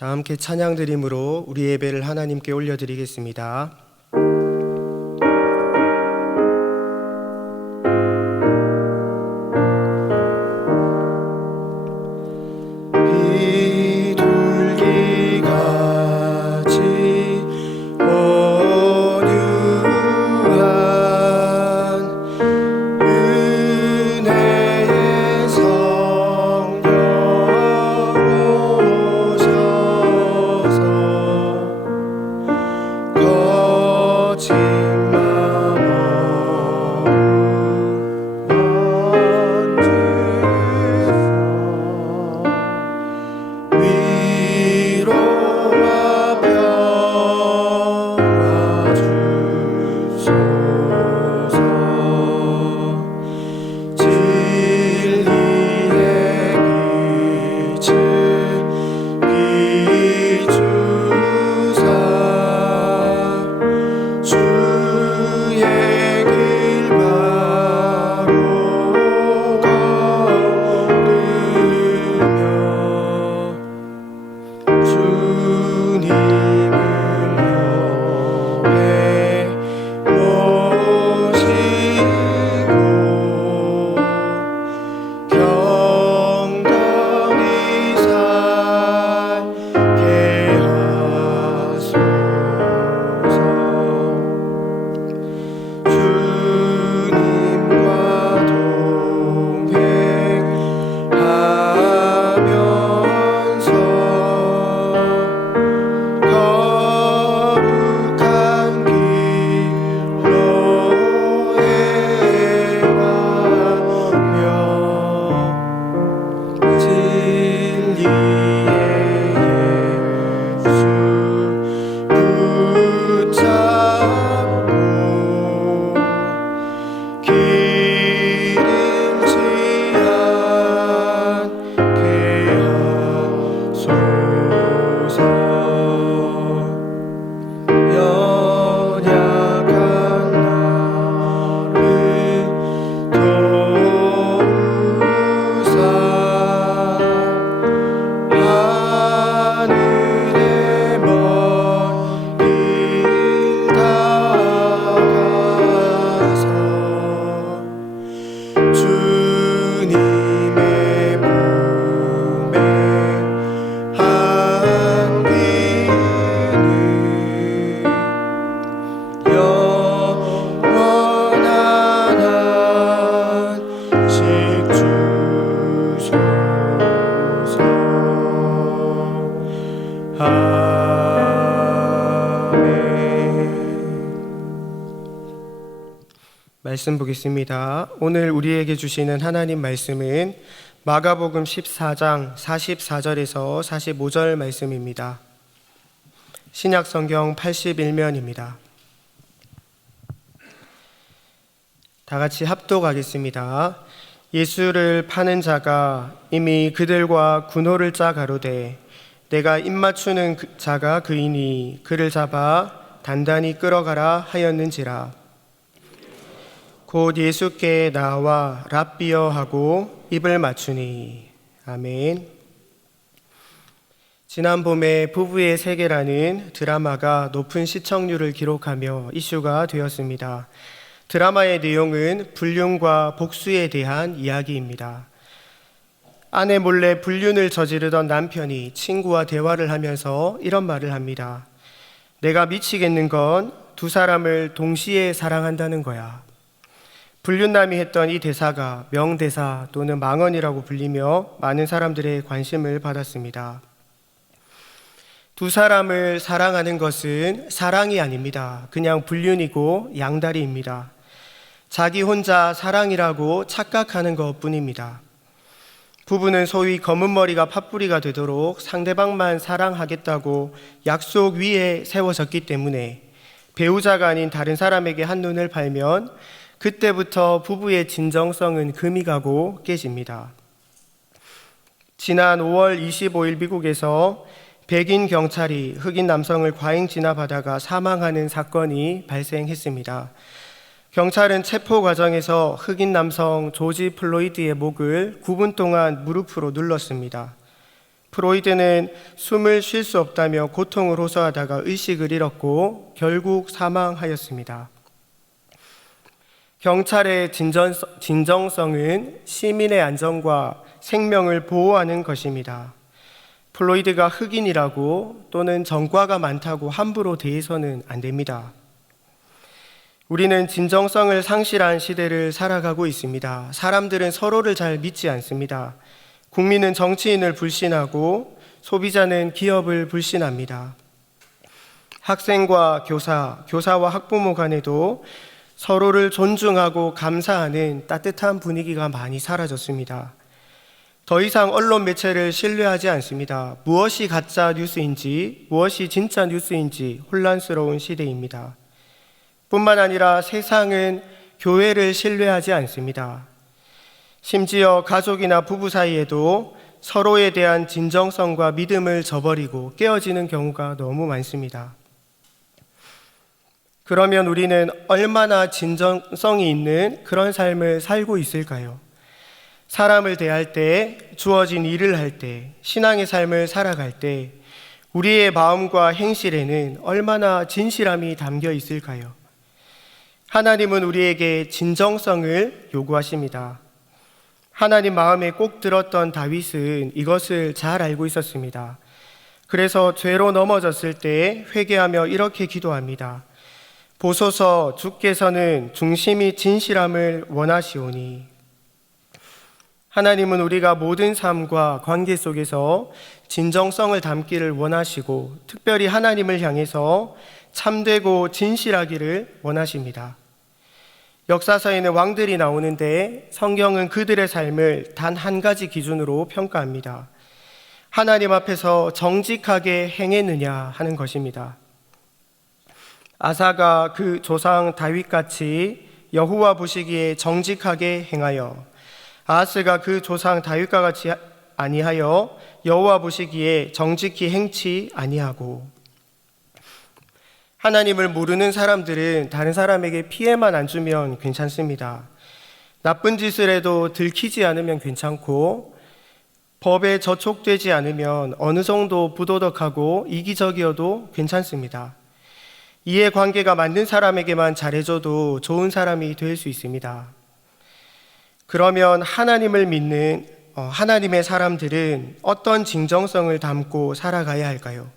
다 함께 찬양 드림으로 우리 예배를 하나님께 올려드리겠습니다. 말씀 보겠습니다. 오늘 우리에게 주시는 하나님 말씀은 마가복음 14장 44절에서 45절 말씀입니다. 신약성경 81면입니다. 다 같이 합독하겠습니다. 예수를 파는 자가 이미 그들과 군호를 짜 가로되 내가 입맞추는 자가 그이니 그를 잡아 단단히 끌어가라 하였는지라. 곧 예수께 나와 랍비여 하고 입을 맞추니. 아멘. 지난 봄에 부부의 세계라는 드라마가 높은 시청률을 기록하며 이슈가 되었습니다. 드라마의 내용은 불륜과 복수에 대한 이야기입니다. 아내 몰래 불륜을 저지르던 남편이 친구와 대화를 하면서 이런 말을 합니다. 내가 미치겠는 건 두 사람을 동시에 사랑한다는 거야. 불륜남이 했던 이 대사가 명대사 또는 망언이라고 불리며 많은 사람들의 관심을 받았습니다. 두 사람을 사랑하는 것은 사랑이 아닙니다. 그냥 불륜이고 양다리입니다. 자기 혼자 사랑이라고 착각하는 것뿐입니다. 부부는 소위 검은 머리가 팥뿌리가 되도록 상대방만 사랑하겠다고 약속 위에 세워졌기 때문에 배우자가 아닌 다른 사람에게 한눈을 팔면 그때부터 부부의 진정성은 금이 가고 깨집니다. 지난 5월 25일 미국에서 백인 경찰이 흑인 남성을 과잉 진압하다가 사망하는 사건이 발생했습니다. 경찰은 체포 과정에서 흑인 남성 조지 플로이드의 목을 9분 동안 무릎으로 눌렀습니다. 프로이드는 숨을 쉴 수 없다며 고통을 호소하다가 의식을 잃었고 결국 사망하였습니다. 경찰의 진정성은 시민의 안전과 생명을 보호하는 것입니다. 플로이드가 흑인이라고 또는 전과가 많다고 함부로 대해서는 안 됩니다. 우리는 진정성을 상실한 시대를 살아가고 있습니다. 사람들은 서로를 잘 믿지 않습니다. 국민은 정치인을 불신하고 소비자는 기업을 불신합니다. 학생과 교사와 학부모 간에도 서로를 존중하고 감사하는 따뜻한 분위기가 많이 사라졌습니다. 더 이상 언론 매체를 신뢰하지 않습니다. 무엇이 가짜 뉴스인지 무엇이 진짜 뉴스인지 혼란스러운 시대입니다. 뿐만 아니라 세상은 교회를 신뢰하지 않습니다. 심지어 가족이나 부부 사이에도 서로에 대한 진정성과 믿음을 저버리고 깨어지는 경우가 너무 많습니다. 그러면 우리는 얼마나 진정성이 있는 그런 삶을 살고 있을까요? 사람을 대할 때, 주어진 일을 할 때, 신앙의 삶을 살아갈 때 우리의 마음과 행실에는 얼마나 진실함이 담겨 있을까요? 하나님은 우리에게 진정성을 요구하십니다. 하나님 마음에 꼭 들었던 다윗은 이것을 잘 알고 있었습니다. 그래서 죄로 넘어졌을 때 회개하며 이렇게 기도합니다. 보소서, 주께서는 중심이 진실함을 원하시오니. 하나님은 우리가 모든 삶과 관계 속에서 진정성을 담기를 원하시고 특별히 하나님을 향해서 참되고 진실하기를 원하십니다. 역사서에는 왕들이 나오는데 성경은 그들의 삶을 단 한 가지 기준으로 평가합니다. 하나님 앞에서 정직하게 행했느냐 하는 것입니다. 아사가 그 조상 다윗같이 여호와 보시기에 정직하게 행하여, 아하스가 그 조상 다윗과 같이 아니하여 여호와 보시기에 정직히 행치 아니하고. 하나님을 모르는 사람들은 다른 사람에게 피해만 안 주면 괜찮습니다. 나쁜 짓을 해도 들키지 않으면 괜찮고 법에 저촉되지 않으면 어느 정도 부도덕하고 이기적이어도 괜찮습니다. 이해관계가 맞는 사람에게만 잘해줘도 좋은 사람이 될 수 있습니다. 그러면 하나님을 믿는 하나님의 사람들은 어떤 진정성을 담고 살아가야 할까요?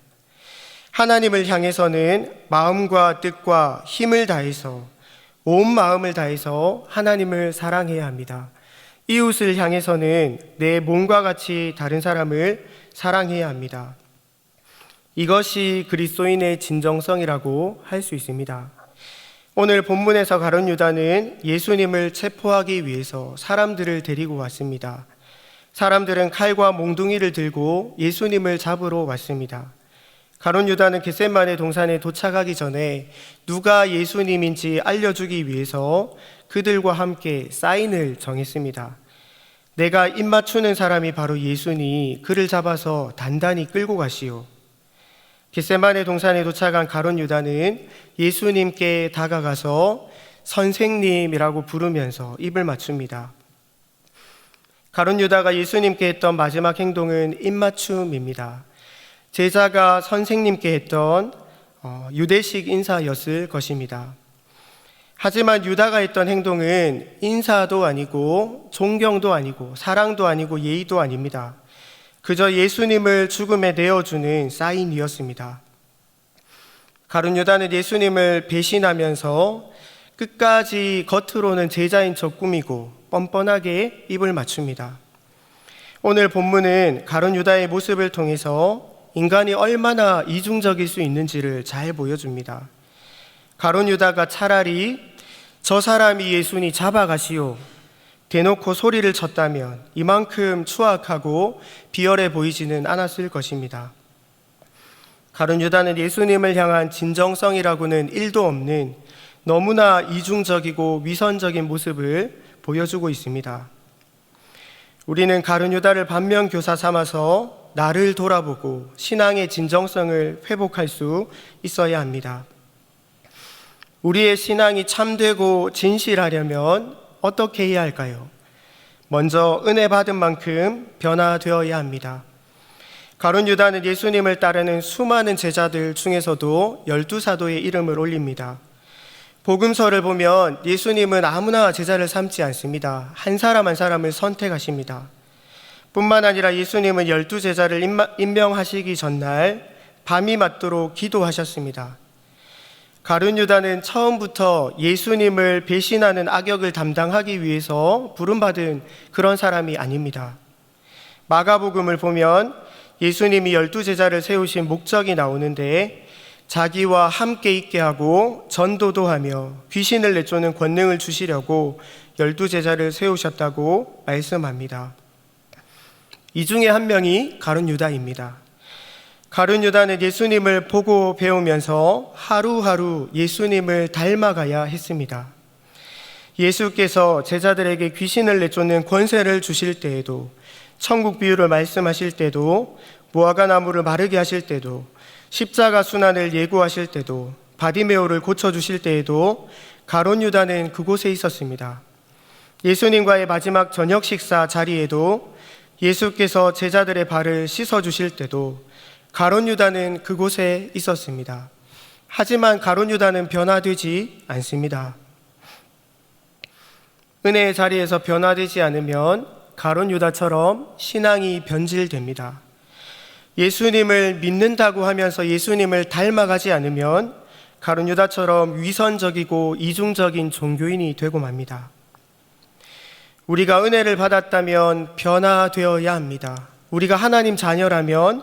하나님을 향해서는 마음과 뜻과 힘을 다해서, 온 마음을 다해서 하나님을 사랑해야 합니다. 이웃을 향해서는 내 몸과 같이 다른 사람을 사랑해야 합니다. 이것이 그리스도인의 진정성이라고 할 수 있습니다. 오늘 본문에서 가룟 유다는 예수님을 체포하기 위해서 사람들을 데리고 왔습니다. 사람들은 칼과 몽둥이를 들고 예수님을 잡으러 왔습니다. 가룟 유다는 겟세마네 동산에 도착하기 전에 누가 예수님인지 알려주기 위해서 그들과 함께 사인을 정했습니다. 내가 입 맞추는 사람이 바로 예수니 그를 잡아서 단단히 끌고 가시오. 겟세마네 동산에 도착한 가룟 유다는 예수님께 다가가서 선생님이라고 부르면서 입을 맞춥니다. 가룟 유다가 예수님께 했던 마지막 행동은 입맞춤입니다. 제자가 선생님께 했던 유대식 인사였을 것입니다. 하지만 유다가 했던 행동은 인사도 아니고 존경도 아니고 사랑도 아니고 예의도 아닙니다. 그저 예수님을 죽음에 내어주는 사인이었습니다. 가룟 유다는 예수님을 배신하면서 끝까지 겉으로는 제자인 척 꾸미고 뻔뻔하게 입을 맞춥니다. 오늘 본문은 가룟 유다의 모습을 통해서 인간이 얼마나 이중적일 수 있는지를 잘 보여줍니다. 가룟 유다가 차라리 저 사람이 예수니 잡아가시오 대놓고 소리를 쳤다면 이만큼 추악하고 비열해 보이지는 않았을 것입니다. 가룟 유다는 예수님을 향한 진정성이라고는 1도 없는 너무나 이중적이고 위선적인 모습을 보여주고 있습니다. 우리는 가룟 유다를 반면교사 삼아서 나를 돌아보고 신앙의 진정성을 회복할 수 있어야 합니다. 우리의 신앙이 참되고 진실하려면 어떻게 해야 할까요? 먼저 은혜 받은 만큼 변화되어야 합니다. 가룟 유다는 예수님을 따르는 수많은 제자들 중에서도 12사도의 이름을 올립니다. 복음서를 보면 예수님은 아무나 제자를 삼지 않습니다. 한 사람 한 사람을 선택하십니다. 뿐만 아니라 예수님은 12제자를 임명하시기 전날 밤이 맞도록 기도하셨습니다. 가룟 유다는 처음부터 예수님을 배신하는 악역을 담당하기 위해서 부름받은 그런 사람이 아닙니다. 마가복음을 보면 예수님이 12제자를 세우신 목적이 나오는데 자기와 함께 있게 하고 전도도 하며 귀신을 내쫓는 권능을 주시려고 12제자를 세우셨다고 말씀합니다. 이 중에 한 명이 가룟 유다입니다. 가룟 유다는 예수님을 보고 배우면서 하루하루 예수님을 닮아가야 했습니다. 예수께서 제자들에게 귀신을 내쫓는 권세를 주실 때에도, 천국 비유를 말씀하실 때도, 무화과 나무를 마르게 하실 때도, 십자가 순환을 예고하실 때도, 바디메오를 고쳐주실 때에도 가룟 유다는 그곳에 있었습니다. 예수님과의 마지막 저녁 식사 자리에도 예수께서 제자들의 발을 씻어주실 때도 가룟 유다는 그곳에 있었습니다. 하지만 가룟 유다는 변화되지 않습니다. 은혜의 자리에서 변화되지 않으면 가룟 유다처럼 신앙이 변질됩니다. 예수님을 믿는다고 하면서 예수님을 닮아가지 않으면 가룟 유다처럼 위선적이고 이중적인 종교인이 되고 맙니다. 우리가 은혜를 받았다면 변화되어야 합니다. 우리가 하나님 자녀라면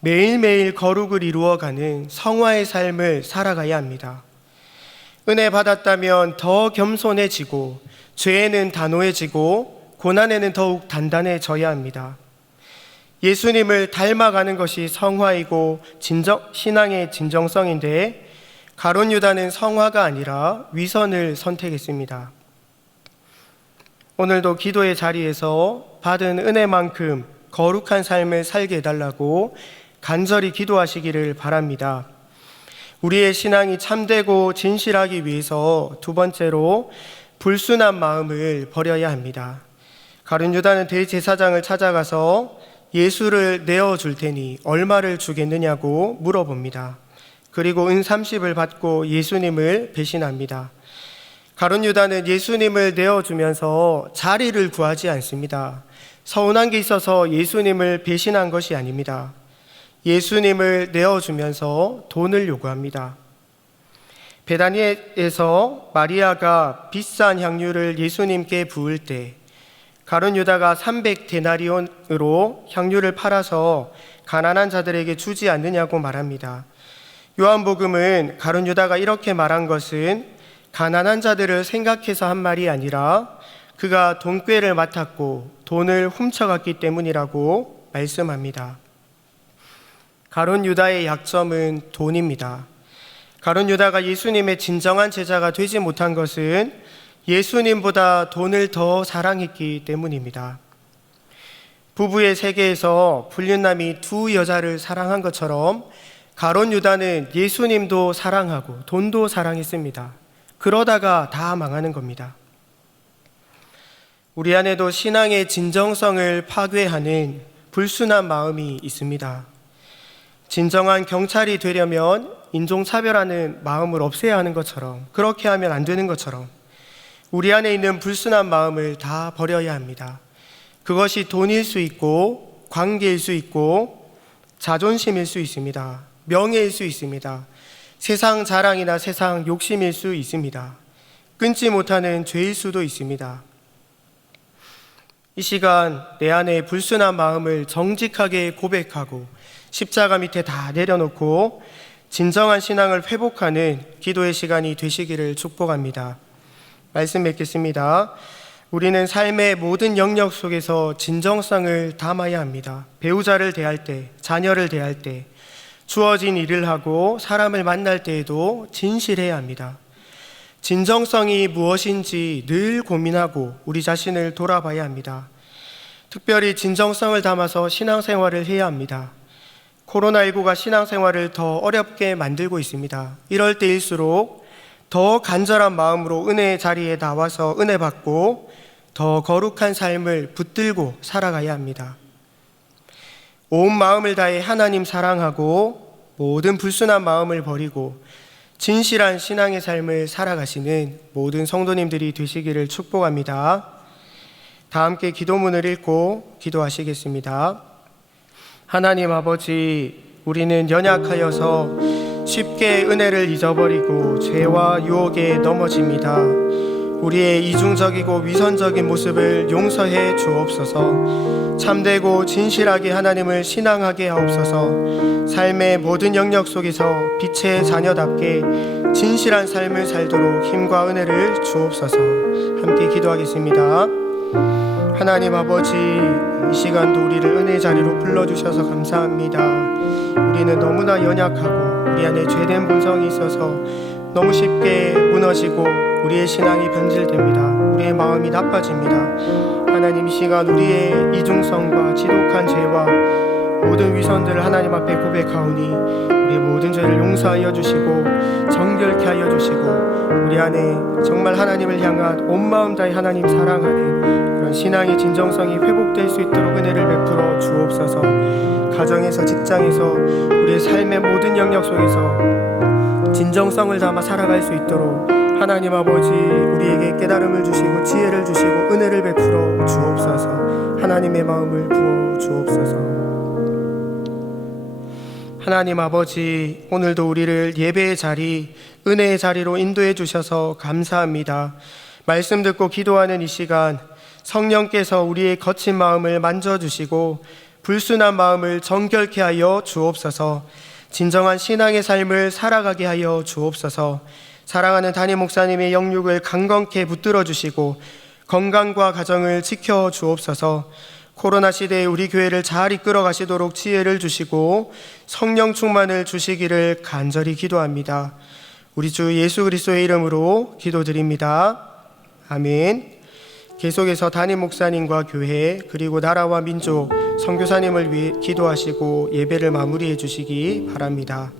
매일매일 거룩을 이루어가는 성화의 삶을 살아가야 합니다. 은혜 받았다면 더 겸손해지고 죄에는 단호해지고 고난에는 더욱 단단해져야 합니다. 예수님을 닮아가는 것이 성화이고 신앙의 진정성인데 가룟 유다는 성화가 아니라 위선을 선택했습니다. 오늘도 기도의 자리에서 받은 은혜만큼 거룩한 삶을 살게 해달라고 간절히 기도하시기를 바랍니다. 우리의 신앙이 참되고 진실하기 위해서 두 번째로 불순한 마음을 버려야 합니다. 가룟 유다는 대제사장을 찾아가서 예수를 내어줄 테니 얼마를 주겠느냐고 물어봅니다. 그리고 은 30을 받고 예수님을 배신합니다. 가룟 유다는 예수님을 내어주면서 자리를 구하지 않습니다. 서운한 게 있어서 예수님을 배신한 것이 아닙니다. 예수님을 내어주면서 돈을 요구합니다. 베다니에서 마리아가 비싼 향유를 예수님께 부을 때 가룟 유다가 300데나리온으로 향유를 팔아서 가난한 자들에게 주지 않느냐고 말합니다. 요한복음은 가룟 유다가 이렇게 말한 것은 가난한 자들을 생각해서 한 말이 아니라 그가 돈꾀를 맡았고 돈을 훔쳐갔기 때문이라고 말씀합니다. 가룟 유다의 약점은 돈입니다. 가룟 유다가 예수님의 진정한 제자가 되지 못한 것은 예수님보다 돈을 더 사랑했기 때문입니다. 부부의 세계에서 불륜남이 두 여자를 사랑한 것처럼 가룟 유다는 예수님도 사랑하고 돈도 사랑했습니다. 그러다가 다 망하는 겁니다. 우리 안에도 신앙의 진정성을 파괴하는 불순한 마음이 있습니다. 진정한 경찰이 되려면 인종차별하는 마음을 없애야 하는 것처럼, 그렇게 하면 안 되는 것처럼 우리 안에 있는 불순한 마음을 다 버려야 합니다. 그것이 돈일 수 있고 관계일 수 있고 자존심일 수 있습니다. 명예일 수 있습니다. 세상 자랑이나 세상 욕심일 수 있습니다. 끊지 못하는 죄일 수도 있습니다. 이 시간 내 안에 불순한 마음을 정직하게 고백하고 십자가 밑에 다 내려놓고 진정한 신앙을 회복하는 기도의 시간이 되시기를 축복합니다. 말씀 맺겠습니다. 우리는 삶의 모든 영역 속에서 진정성을 담아야 합니다. 배우자를 대할 때, 자녀를 대할 때, 주어진 일을 하고 사람을 만날 때에도 진실해야 합니다. 진정성이 무엇인지 늘 고민하고 우리 자신을 돌아봐야 합니다. 특별히 진정성을 담아서 신앙생활을 해야 합니다. 코로나19가 신앙생활을 더 어렵게 만들고 있습니다. 이럴 때일수록 더 간절한 마음으로 은혜의 자리에 나와서 은혜 받고 더 거룩한 삶을 붙들고 살아가야 합니다. 온 마음을 다해 하나님 사랑하고 모든 불순한 마음을 버리고 진실한 신앙의 삶을 살아가시는 모든 성도님들이 되시기를 축복합니다. 다 함께 기도문을 읽고 기도하시겠습니다. 하나님 아버지, 우리는 연약하여서 쉽게 은혜를 잊어버리고 죄와 유혹에 넘어집니다. 우리의 이중적이고 위선적인 모습을 용서해 주옵소서. 참되고 진실하게 하나님을 신앙하게 하옵소서. 삶의 모든 영역 속에서 빛의 자녀답게 진실한 삶을 살도록 힘과 은혜를 주옵소서. 함께 기도하겠습니다. 하나님 아버지, 이 시간도 우리를 은혜의 자리로 불러주셔서 감사합니다. 우리는 너무나 연약하고 우리 안에 죄된 본성이 있어서 너무 쉽게 무너지고 우리의 신앙이 변질됩니다. 우리의 마음이 나빠집니다. 하나님, 이 시간 우리의 이중성과 지독한 죄와 모든 위선들을 하나님 앞에 고백하오니 우리의 모든 죄를 용서하여 주시고 정결케 하여 주시고 우리 안에 정말 하나님을 향한 온 마음 다해 하나님 사랑하는 그런 신앙의 진정성이 회복될 수 있도록 은혜를 베풀어 주옵소서. 가정에서, 직장에서, 우리의 삶의 모든 영역 속에서 진정성을 담아 살아갈 수 있도록 하나님 아버지, 우리에게 깨달음을 주시고 지혜를 주시고 은혜를 베풀어 주옵소서. 하나님의 마음을 부어 주옵소서. 하나님 아버지, 오늘도 우리를 예배의 자리, 은혜의 자리로 인도해 주셔서 감사합니다. 말씀 듣고 기도하는 이 시간, 성령께서 우리의 거친 마음을 만져주시고 불순한 마음을 정결케 하여 주옵소서. 진정한 신앙의 삶을 살아가게 하여 주옵소서. 사랑하는 담임 목사님의 영육을 강건케 붙들어 주시고 건강과 가정을 지켜 주옵소서. 코로나 시대에 우리 교회를 잘 이끌어 가시도록 지혜를 주시고 성령 충만을 주시기를 간절히 기도합니다. 우리 주 예수 그리스도의 이름으로 기도드립니다. 아멘. 계속해서 담임 목사님과 교회 그리고 나라와 민족 선교사님을 위해 기도하시고 예배를 마무리해 주시기 바랍니다.